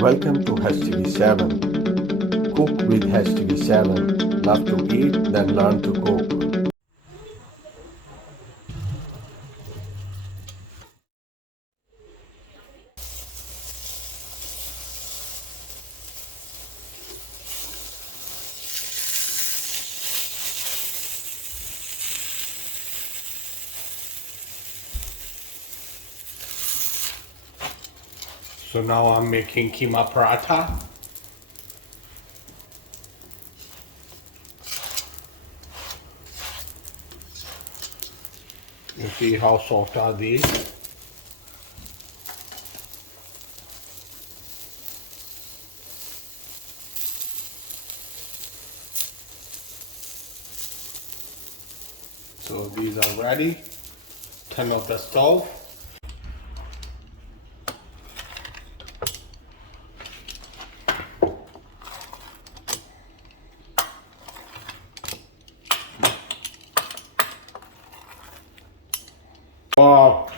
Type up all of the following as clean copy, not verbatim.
Welcome to HTV7. Cook with HTV7. Love to eat, then learn to cook. So now I'm making keema paratha. You see how soft are these? So these are ready. Turn off the stove. Wow.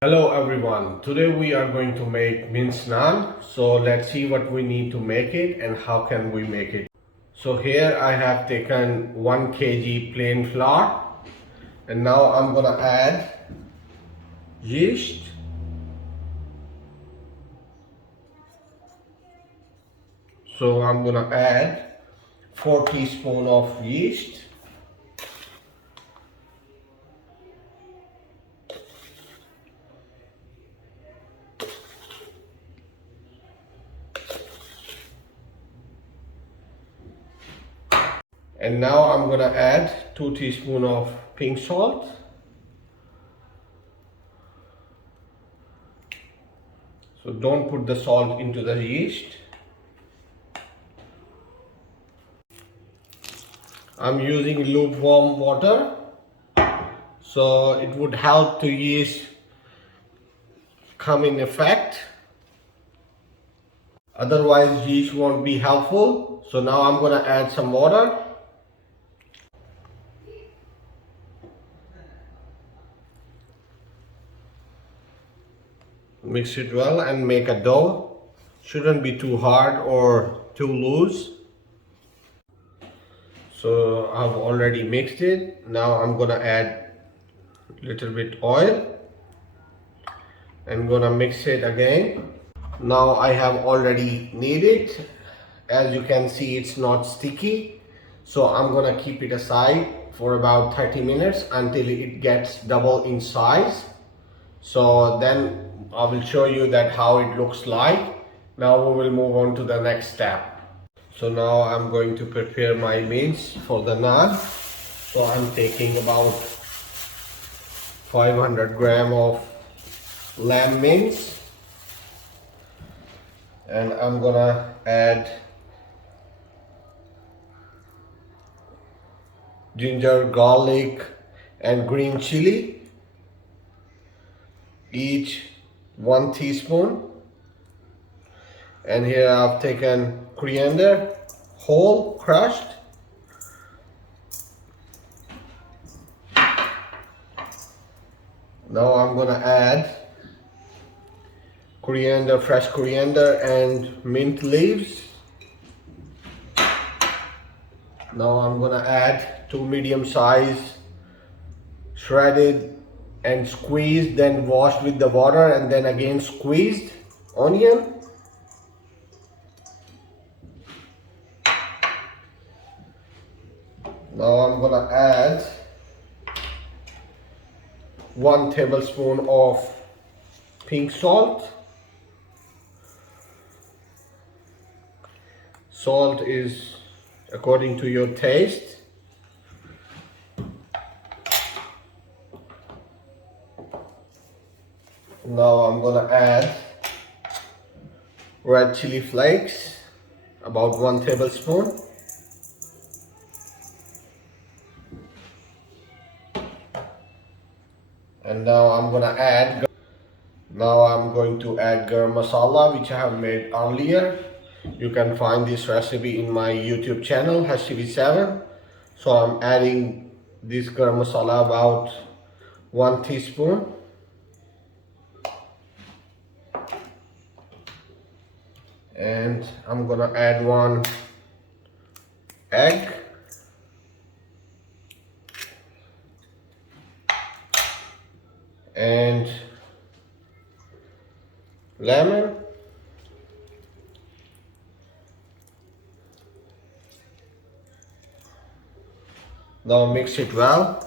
Hello everyone, today we are going to make mince naan. So let's see what we need to make it and how can we make it. So here I have taken 1 kg plain flour, and now I'm gonna add yeast, so I'm gonna add 4 teaspoons of yeast. And now I'm gonna add 2 teaspoons of pink salt. So don't put the salt into the yeast. I'm using lukewarm water, so it would help the yeast come in effect. Otherwise yeast won't be helpful. So now I'm gonna add some water. Mix it well and make a dough. Shouldn't be too hard or too loose. So I've already mixed it. Now I'm gonna add a little bit oil and gonna mix it again. Now I have already kneaded it. As you can see, it's not sticky. So I'm gonna keep it aside for about 30 minutes until it gets double in size. So then I will show you that how it looks like. Now we will move on to the next step. So now I'm going to prepare my mince for the naan. So I'm taking about 500 gram of lamb mince, and I'm gonna add ginger, garlic and green chili, each 1 teaspoon. And here I've taken coriander, whole, crushed. Now I'm gonna add coriander, fresh coriander and mint leaves. Now I'm gonna add 2 medium size shredded and squeezed, then washed with the water and then again squeezed onion. Now I'm gonna add 1 tablespoon of pink salt. Salt is according to your taste. Now I'm gonna add red chili flakes, about 1 tablespoon. And now I'm going to add garam masala, which I have made earlier. You can find this recipe in my YouTube channel HTV7. So I'm adding this garam masala, about 1 teaspoon. And I'm gonna add 1 egg. And lemon. Now mix it well.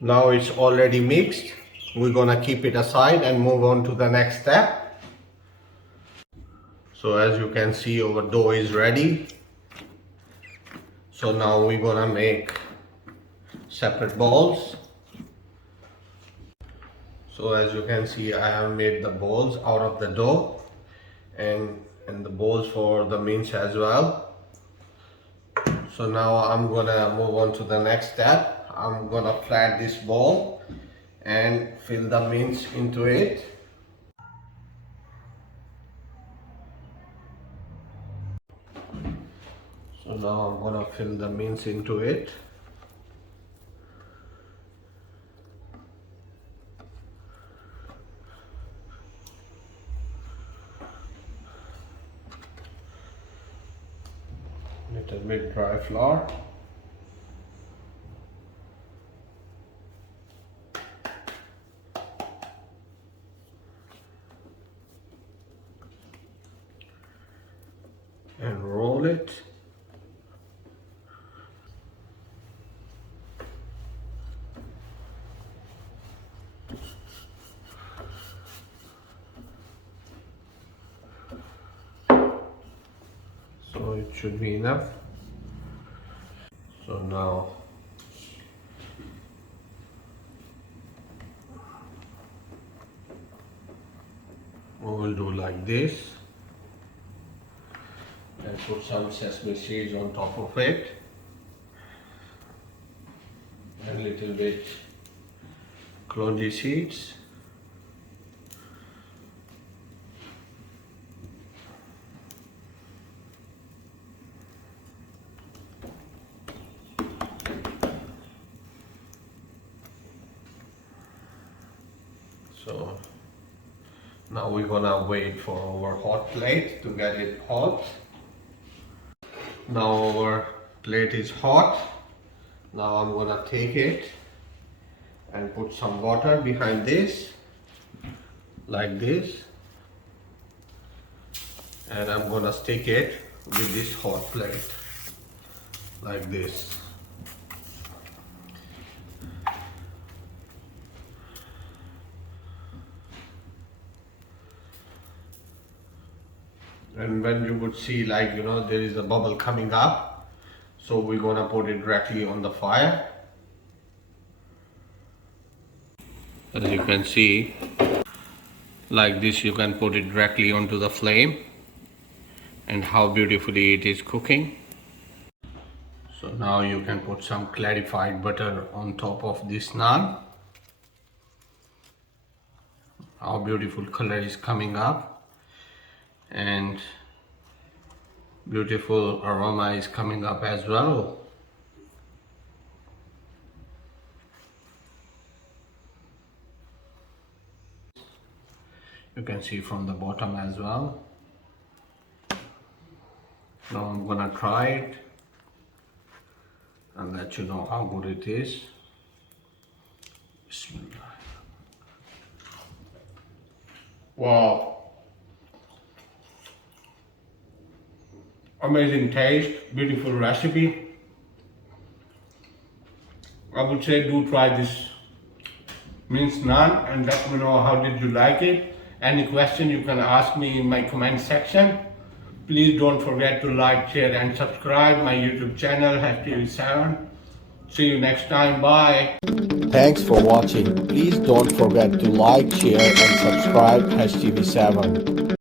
Now it's already mixed. We're gonna keep it aside and move on to the next step. So as you can see, our dough is ready. So now we're gonna make separate balls. So as you can see, I have made the balls out of the dough and the balls for the mince as well. So now I'm gonna move on to the next step. I'm gonna flat this ball and fill the mince into it. So now I'm gonna fill the mince into it. Little bit dry flour. And roll it. So it should be enough. So now we will do like this and put some sesame seeds on top of it and a little bit clonji seeds. So now we're gonna wait for our hot plate to get it hot. Now our plate is hot. Now I'm gonna take it and put some water behind this, like this. And I'm gonna stick it with this hot plate, like this. And when you would see, like, you know, there is a bubble coming up, so we're gonna put it directly on the fire. As you can see, like this, you can put it directly onto the flame, and how beautifully it is cooking. So now you can put some clarified butter on top of this naan. How beautiful color is coming up. And beautiful aroma is coming up as well. You can see from the bottom as well. Now I'm gonna try it and let you know how good it is. Bismillah. Wow. Amazing taste, beautiful recipe. I would say do try this mince naan and let me know how did you like it. Any question you can ask me in my comment section. Please don't forget to like, share and subscribe my YouTube channel HTV7. See you next time. Bye. Thanks for watching. Please don't forget to like, share and subscribe HTV7.